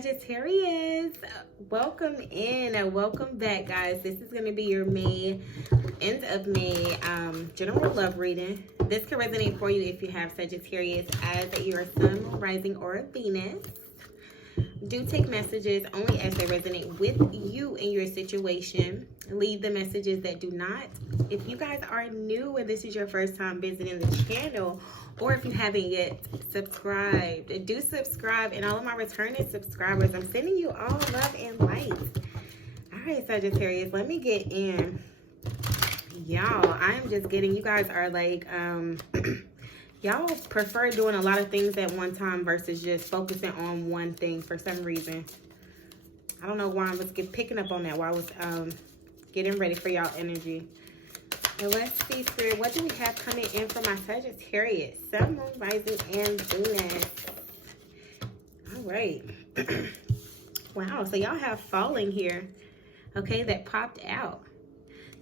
Sagittarius, welcome in and welcome back, guys. This is going to be your end of May general love reading. This can resonate for you if you have Sagittarius as your sun, rising, or Venus. Do take messages only as they resonate with you and your situation. Leave the messages that do not. If you guys are new and this is your first time visiting the channel, or if you haven't yet subscribed, do subscribe. And all of my returning subscribers, I'm sending you all love and light. All right, Sagittarius, let me get in. Y'all, I'm just getting, you guys are like, y'all prefer doing a lot of things at one time versus just focusing on one thing for some reason. I don't know why I was picking up on that while I was getting ready for y'all energy. And let's see, Spirit, what do we have coming in for my Sagittarius? Sun, Moon, Rising, and Venus. All right. Wow, so y'all have falling here, okay, that popped out.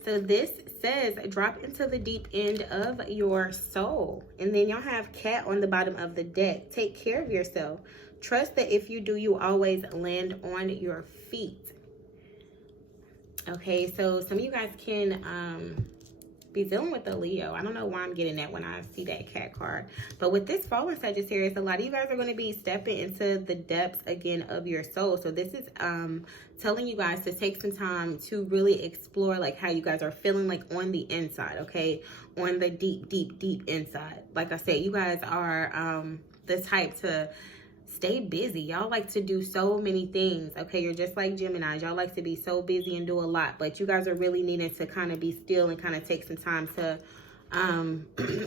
So this says, drop into the deep end of your soul. And then y'all have cat on the bottom of the deck. Take care of yourself. Trust that if you do, you always land on your feet. Okay, so some of you guys can be dealing with a Leo. I don't know why I'm getting that when I see that cat card. But with this fallen Sagittarius, a lot of you guys are going to be stepping into the depths again of your soul. So this is telling you guys to take some time to really explore like how you guys are feeling like on the inside, okay? On the deep inside. Like I said, you guys are the type to stay busy. Y'all like to do so many things, okay? You're just like Gemini. Y'all like to be so busy and do a lot, but you guys are really needing to kind of be still and kind of take some time to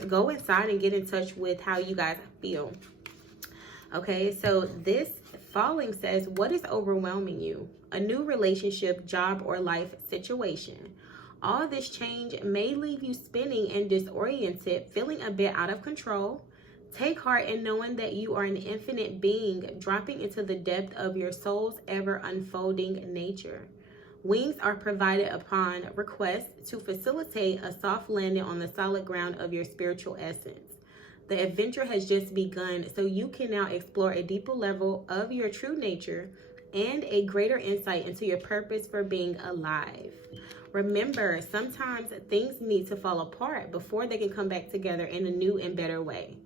go inside and get in touch with how you guys feel. Okay, so this falling says, what is overwhelming you? A new relationship, job, or life situation. All this change may leave you spinning and disoriented, feeling a bit out of control. Take heart in knowing that you are an infinite being, dropping into the depth of your soul's ever-unfolding nature. Wings are provided upon request to facilitate a soft landing on the solid ground of your spiritual essence. The adventure has just begun, so you can now explore a deeper level of your true nature and a greater insight into your purpose for being alive. Remember, sometimes things need to fall apart before they can come back together in a new and better way.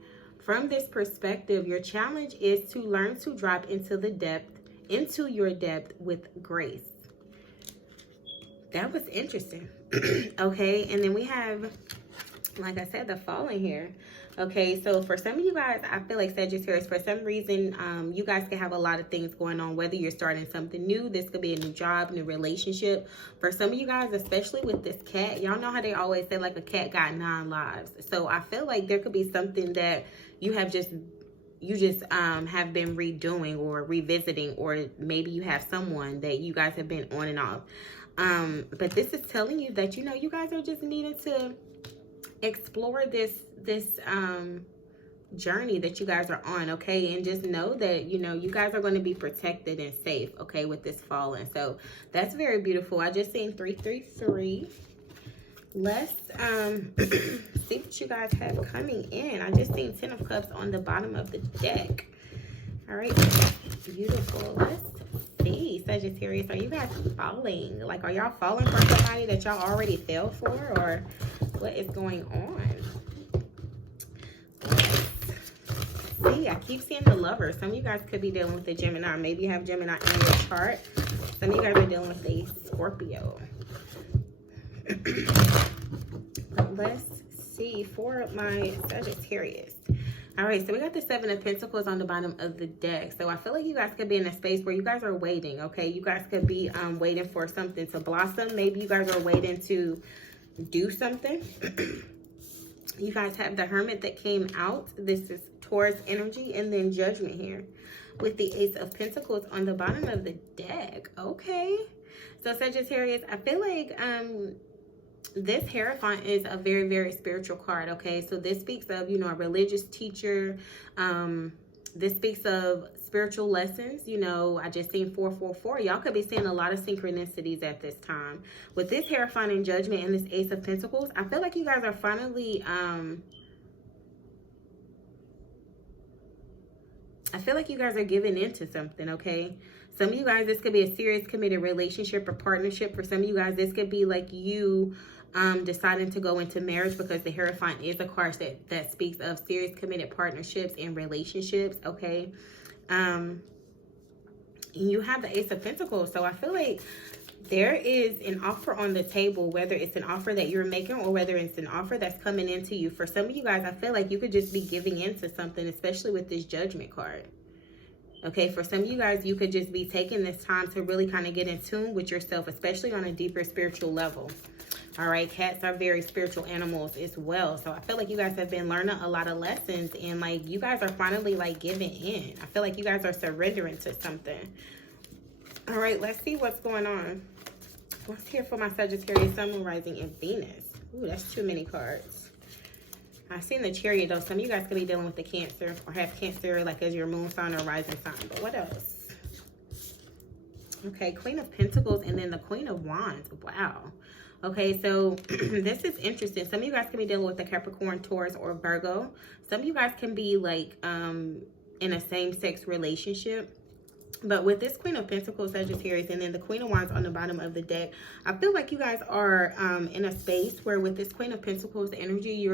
From this perspective, your challenge is to learn to drop into your depth with grace. That was interesting. Okay, and then we have, like I said, the falling here. Okay, so for some of you guys, I feel like Sagittarius, for some reason, you guys can have a lot of things going on, whether you're starting something new. This could be a new job, new relationship. For some of you guys, especially with this cat, y'all know how they always say like a cat got 9 lives. So I feel like there could be something that you just have been redoing or revisiting, or maybe you have someone that you guys have been on and off. But this is telling you that, you guys are just needing to explore this journey that you guys are on, okay? And just know that, you guys are going to be protected and safe, okay, with this fallen. So that's very beautiful. I just seen 333. Let's see what you guys have coming in. I just seen 10 of Cups on the bottom of the deck. All right, beautiful. Let's see, Sagittarius, are you guys falling? Like, are y'all falling for somebody that y'all already fell for, or what is going on? Let's see, I keep seeing the Lovers. Some of you guys could be dealing with a Gemini. Maybe you have Gemini in your chart. Some of you guys are dealing with a Scorpio. Let's see for my Sagittarius. All right, so we got the 7 of Pentacles on the bottom of the deck. So I feel like you guys could be in a space where you guys are waiting, okay? You guys could be waiting for something to blossom. Maybe you guys are waiting to do something. You guys have the Hermit that came out. This is Taurus energy, and then Judgment here with the Ace of Pentacles on the bottom of the deck. Okay. So Sagittarius, I feel like this Hierophant is a very, very spiritual card, okay? So this speaks of, a religious teacher. This speaks of spiritual lessons. I just seen 444. Y'all could be seeing a lot of synchronicities at this time. With this Hierophant and Judgment and this Ace of Pentacles, I feel like you guys are finally I feel like you guys are giving into something, okay? Some of you guys, this could be a serious committed relationship or partnership. For some of you guys, this could be like you deciding to go into marriage, because the Hierophant is a card that speaks of serious committed partnerships and relationships, okay? You have the Ace of Pentacles. So I feel like there is an offer on the table, whether it's an offer that you're making or whether it's an offer that's coming into you. For some of you guys, I feel like you could just be giving into something, especially with this Judgment card. Okay, for some of you guys, you could just be taking this time to really kind of get in tune with yourself, especially on a deeper spiritual level. All right, cats are very spiritual animals as well. So I feel like you guys have been learning a lot of lessons, and like you guys are finally like giving in. I feel like you guys are surrendering to something. All right, let's see what's going on. What's here for my Sagittarius, Sun, Moon, Rising, and Venus? Ooh, that's too many cards. I've seen the Chariot, though. Some of you guys could be dealing with the Cancer or have Cancer like as your moon sign or rising sign. But what else? Okay, Queen of Pentacles and then the Queen of Wands. Wow. Okay, so this is interesting. Some of you guys can be dealing with the Capricorn, Taurus, or Virgo. Some of you guys can be like in a same-sex relationship. But with this Queen of Pentacles, Sagittarius, and then the Queen of Wands on the bottom of the deck, I feel like you guys are in a space where with this Queen of Pentacles energy,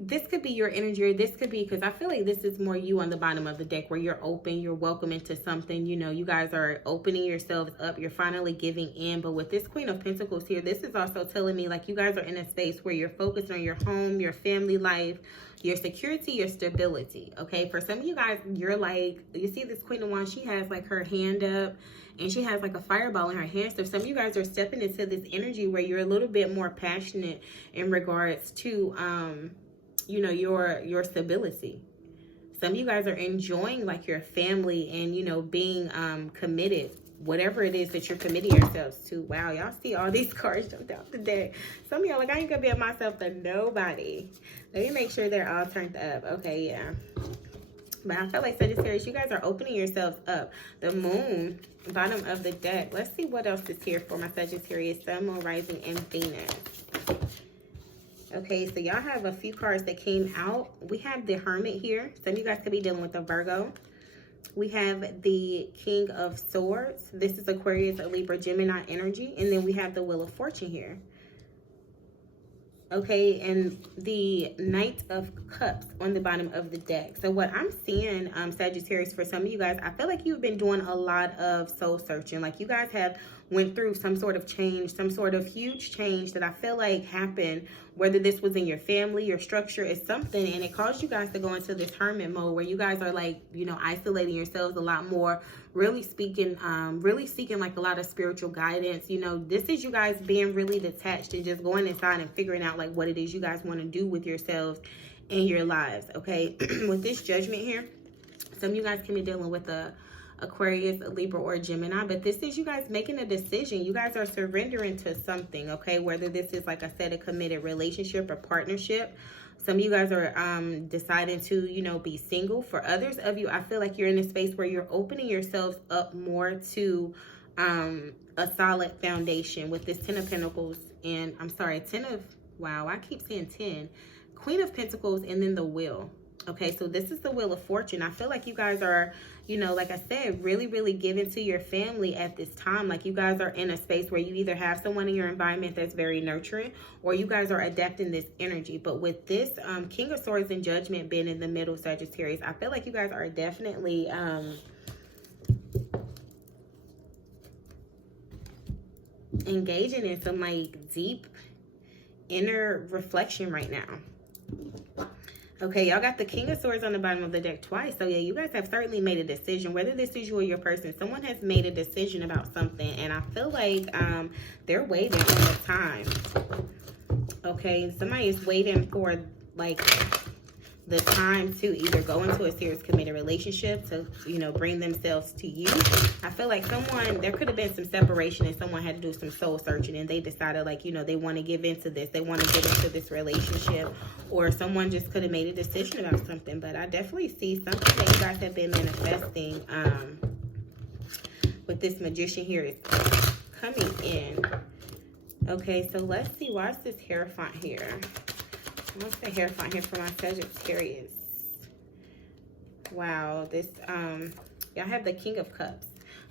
this could be your energy, or this could be, because I feel like this is more you on the bottom of the deck, where you're open, you're welcome into something, you know, you guys are opening yourselves up, you're finally giving in. But with this Queen of Pentacles here, this is also telling me like you guys are in a space where you're focused on your home, your family life, your security, your stability. Okay, for some of you guys, you're like, you see this Queen of Wands, she has like her hand up and she has like a fireball in her hand. So some of you guys are stepping into this energy where you're a little bit more passionate in regards to you know, your stability. Some of you guys are enjoying like your family and, you know, being committed, whatever it is that you're committing yourselves to. Wow, y'all see all these cards jumped out the deck. Some of y'all like, I ain't gonna be myself to nobody. Let me make sure they're all turned up. Okay, yeah. But I feel like Sagittarius, you guys are opening yourselves up. The moon, bottom of the deck. Let's see what else is here for my Sagittarius, Sun, Moon, Rising, and Venus. Okay, so y'all have a few cards that came out. We have the Hermit here. Some of you guys could be dealing with a Virgo. We have the King of Swords. This is Aquarius, Libra, Gemini energy. And then we have the Wheel of Fortune here. Okay, and the Knight of Cups on the bottom of the deck. So what I'm seeing, Sagittarius, for some of you guys, I feel like you've been doing a lot of soul searching. Like you guys have went through some sort of change, some sort of huge change that I feel like happened, whether this was in your family, your structure, is something, and it caused you guys to go into this hermit mode where you guys are like, you know, isolating yourselves a lot more, really seeking like a lot of spiritual guidance. You know, this is you guys being really detached and just going inside and figuring out like what it is you guys want to do with yourselves and your lives. Okay, with this Judgment here, some of you guys can be dealing with a Aquarius, a Libra, or a Gemini, but this is you guys making a decision. You guys are surrendering to something, okay? Whether this is, like I said, a committed relationship or partnership. Some of you guys are deciding to, you know, be single. For others of you, I feel like you're in a space where you're opening yourselves up more to a solid foundation with this 10 of Pentacles and, wow, I keep saying 10. Queen of Pentacles and then the Wheel. Okay, so this is the Wheel of Fortune. I feel like you guys are, you know, like I said, really giving to your family at this time. Like you guys are in a space where you either have someone in your environment that's very nurturing, or you guys are adapting this energy. But with this King of Swords and Judgment being in the middle, Sagittarius, I feel like you guys are definitely engaging in some like deep inner reflection right now. Okay, y'all got the King of Swords on the bottom of the deck twice. So, yeah, you guys have certainly made a decision. Whether this is you or your person, someone has made a decision about something. And I feel like they're waiting for the time. Okay, somebody is waiting for, like, the time to either go into a serious committed relationship, to, you know, bring themselves to you. I feel like there could have been some separation and someone had to do some soul searching and they decided like, you know, they want to give into this. They want to get into this relationship, or someone just could have made a decision about something. But I definitely see something that you guys have been manifesting with this Magician here is coming in. Okay, so let's see. Why is this Hierophant here? What's the Hierophant here for my Sagittarius? Wow, this y'all have the King of Cups.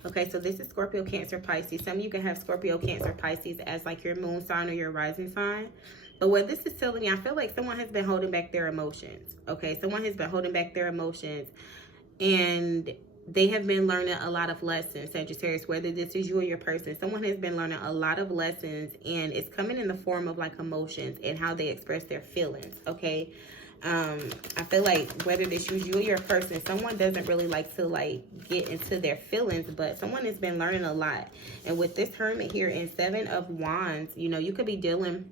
Okay, so this is Scorpio, Cancer, Pisces. Some of you can have Scorpio, Cancer, Pisces as like your moon sign or your rising sign. But what this is telling me, I feel like someone has been holding back their emotions. Okay, someone has been holding back their emotions, and they have been learning a lot of lessons, Sagittarius, whether this is you or your person. Someone has been learning a lot of lessons, and it's coming in the form of like emotions and how they express their feelings, okay? I feel like whether this is you or your person, someone doesn't really like to like get into their feelings, but someone has been learning a lot. And with this Hermit here in 7 of Wands, you know, you could be dealing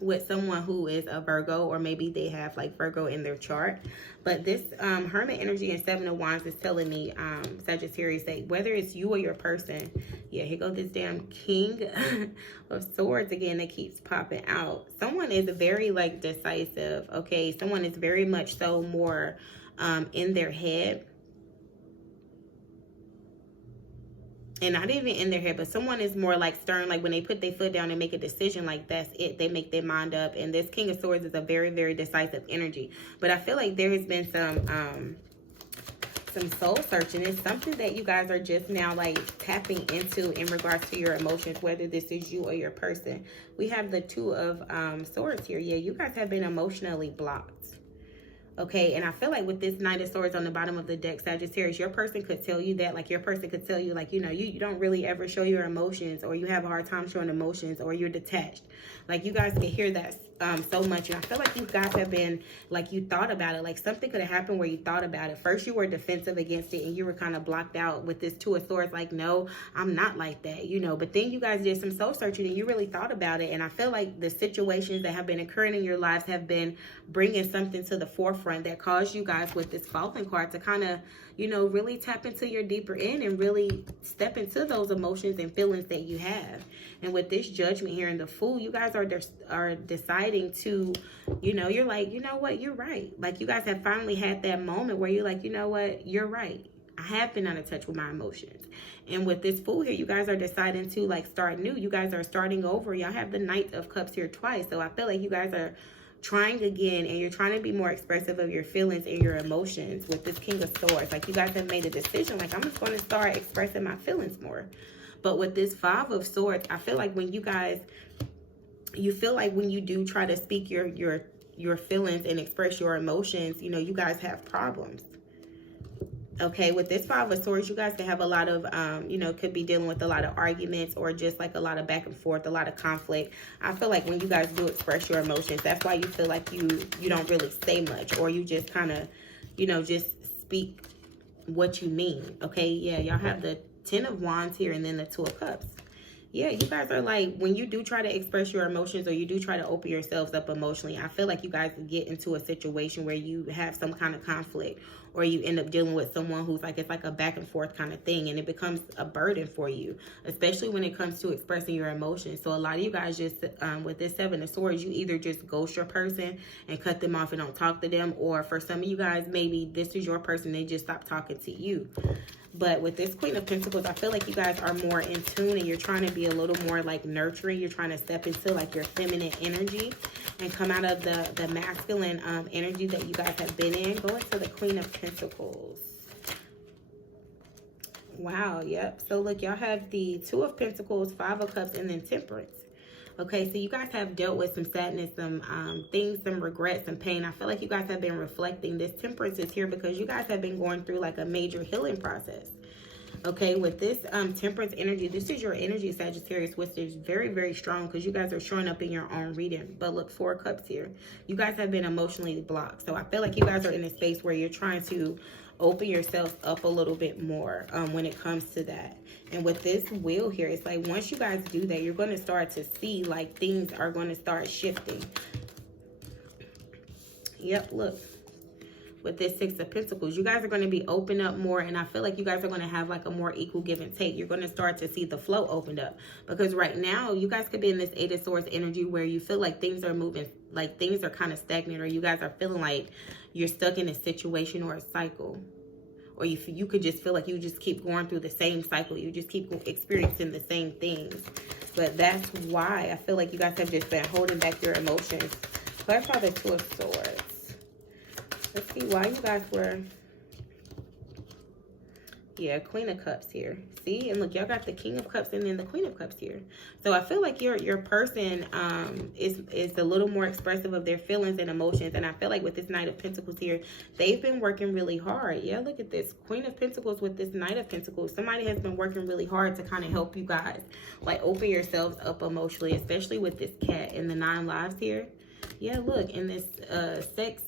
with someone who is a Virgo, or maybe they have like Virgo in their chart. But this Hermit energy in 7 of Wands is telling me, Sagittarius, that whether it's you or your person, yeah, here goes this damn King of Swords again that keeps popping out. Someone is very like decisive, okay? Someone is very much so more in their head. And not even in their head, but someone is more like stern, like when they put their foot down and make a decision, like that's it. They make their mind up. And this King of Swords is a very, very decisive energy. But I feel like there has been some soul searching. It's something that you guys are just now like tapping into in regards to your emotions, whether this is you or your person. We have the 2 of Swords here. Yeah, you guys have been emotionally blocked. Okay, and I feel like with this Knight of Swords on the bottom of the deck, Sagittarius, your person could tell you that, like your person could tell you, like, you know, you don't really ever show your emotions, or you have a hard time showing emotions, or you're detached. Like, you guys can hear that so much, and I feel like you guys have been, like, you thought about it, like something could have happened where you thought about it. First, you were defensive against it, and you were kind of blocked out with this 2 of Swords, like, no, I'm not like that, you know, but then you guys did some soul searching, and you really thought about it, and I feel like the situations that have been occurring in your lives have been bringing something to the forefront that caused you guys with this Falcon card to kind of, you know, really tap into your deeper end and really step into those emotions and feelings that you have. And with this Judgment here in the Fool, you guys are deciding to, you know, you're like, you know what, you're right. Like, you guys have finally had that moment where you're like, you know what, you're right. I have been out of touch with my emotions. And with this Fool here, you guys are deciding to like start new. You guys are starting over. Y'all have the Knight of Cups here twice. So I feel like you guys are trying again, and you're trying to be more expressive of your feelings and your emotions with this King of Swords. Like, you guys have made a decision, like, I'm just going to start expressing my feelings more. But with this 5 of Swords, I feel like when you guys, you feel like when you do try to speak your feelings and express your emotions, you know, you guys have problems. Okay, with this 5 of Swords, you guys can have a lot of, you know, could be dealing with a lot of arguments, or just like a lot of back and forth, a lot of conflict. I feel like when you guys do express your emotions, that's why you feel like you don't really say much, or you just kind of, you know, just speak what you mean. Okay, yeah, y'all have the 10 of Wands here, and then the 2 of Cups. Yeah, you guys are like, when you do try to express your emotions, or you do try to open yourselves up emotionally, I feel like you guys get into a situation where you have some kind of conflict, or you end up dealing with someone who's like, it's like a back and forth kind of thing, and it becomes a burden for you, especially when it comes to expressing your emotions. So a lot of you guys just, with this 7 of Swords, you either just ghost your person and cut them off and don't talk to them, or for some of you guys, maybe this is your person, they just stop talking to you. But with this Queen of Pentacles, I feel like you guys are more in tune, and you're trying to be a little more like nurturing. You're trying to step into like your feminine energy and come out of the masculine energy that you guys have been in. Go into the Queen of Pentacles. Wow, yep. So look, y'all have the 2 of Pentacles, 5 of Cups, and then Temperance. Okay, so you guys have dealt with some sadness, some things, some regrets, some pain. I feel like you guys have been reflecting. This Temperance is here because you guys have been going through like a major healing process. Okay, with this Temperance energy, this is your energy, Sagittarius, which is very, very strong because you guys are showing up in your own reading. But look, 4 of Cups here. You guys have been emotionally blocked. So I feel like you guys are in a space where you're trying to open yourself up a little bit more when it comes to that. And with this Wheel here, it's like once you guys do that, you're going to start to see like things are going to start shifting. Yep, look. With this 6 of Pentacles, you guys are going to be open up more, and I feel like you guys are going to have like a more equal give and take. You're going to start to see the flow opened up, because right now you guys could be in this 8 of Swords energy where you feel like things are moving, like things are kind of stagnant, or you guys are feeling like you're stuck in a situation or a cycle, or you could just feel like you just keep going through the same cycle. You just keep experiencing the same things. But that's why I feel like you guys have just been holding back your emotions. Clarify the 2 of Swords. Let's see why you guys were Yeah, Queen of Cups here. See, and look, y'all got the King of Cups and then the Queen of Cups here. So I feel like your person is a little more expressive of their feelings and emotions. And I feel like with this Knight of Pentacles here, they've been working really hard. Yeah, look at this Queen of Pentacles with this Knight of Pentacles. Somebody has been working really hard to kind of help you guys, like, open yourselves up emotionally, especially with this cat and the 9 lives here. Yeah, look, in this sex,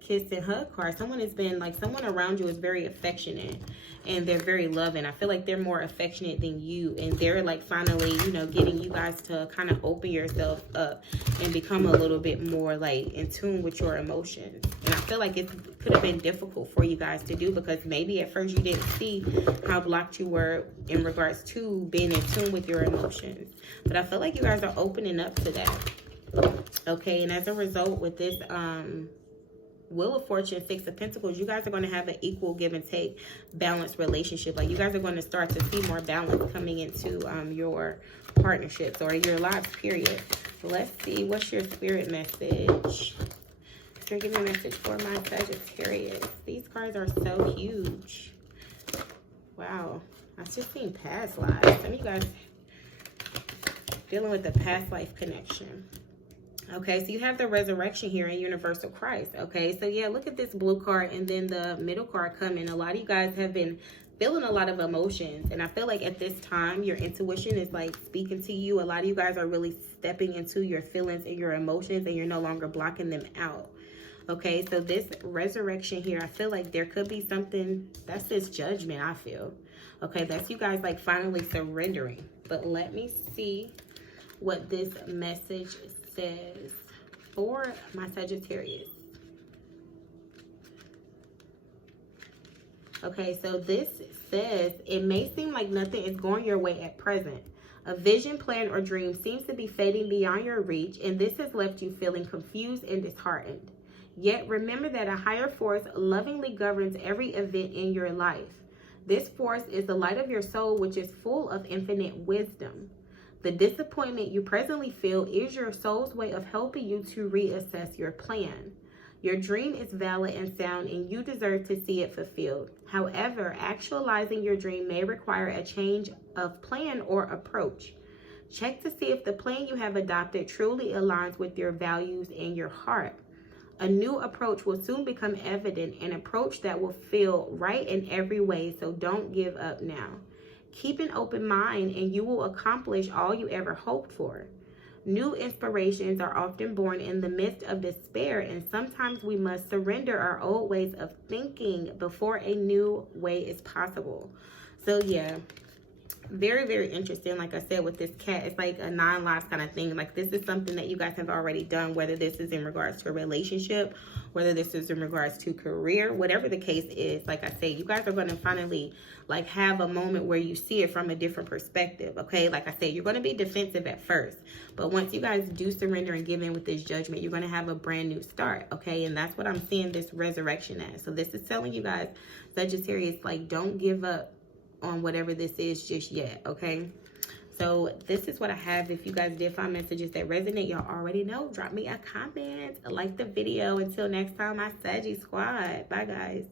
kiss, and hug card, someone has been, like, someone around you is very affectionate and they're very loving. I feel like they're more affectionate than you, and they're, like, finally, you know, getting you guys to kind of open yourself up and become a little bit more, like, in tune with your emotions. And I feel like it could have been difficult for you guys to do, because maybe at first you didn't see how blocked you were in regards to being in tune with your emotions. But I feel like you guys are opening up to that. Okay, and as a result, with this Wheel of Fortune, 6 of Pentacles, you guys are going to have an equal give and take balanced relationship. Like, you guys are going to start to see more balance coming into your partnerships or your lives, period. So let's see, what's your spirit message? Give me a message for my Sagittarius. These cards are so huge. Wow, I've just seen past lives. Some of you guys dealing with the past life connection. Okay, so you have the Resurrection here in Universal Christ. Okay, so yeah, look at this blue card and then the middle card coming. A lot of you guys have been feeling a lot of emotions, and I feel like at this time your intuition is, like, speaking to you. A lot of you guys are really stepping into your feelings and your emotions, and you're no longer blocking them out. Okay, so this Resurrection here, I feel like there could be something, that's this Judgment, I feel. Okay, that's you guys, like, finally surrendering. But let me see what this message says for my Sagittarius. Okay, so this says, it may seem like nothing is going your way at present. A vision, plan, or dream seems to be fading beyond your reach, and this has left you feeling confused and disheartened. Yet remember that a higher force lovingly governs every event in your life. This force is the light of your soul, which is full of infinite wisdom. The disappointment you presently feel is your soul's way of helping you to reassess your plan. Your dream is valid and sound, and you deserve to see it fulfilled. However, actualizing your dream may require a change of plan or approach. Check to see if the plan you have adopted truly aligns with your values and your heart. A new approach will soon become evident, an approach that will feel right in every way, so don't give up now. Keep an open mind and you will accomplish all you ever hoped for. New inspirations are often born in the midst of despair, and sometimes we must surrender our old ways of thinking before a new way is possible. So yeah, very, very interesting. Like I said, with this cat, it's like a 9 lives kind of thing. Like, this is something that you guys have already done, whether this is in regards to a relationship, whether this is in regards to career, whatever the case is. Like I say, you guys are going to finally, like, have a moment where you see it from a different perspective. Okay, like I said, you're going to be defensive at first, but once you guys do surrender and give in with this Judgment, you're going to have a brand new start. Okay, and that's what I'm seeing this Resurrection as. So this is telling you guys, Sagittarius, like, don't give up on whatever this is just yet. Okay, so this is what I have. If you guys did find messages that resonate, y'all already know, drop me a comment, like the video. Until next time, my Saggy squad, bye guys.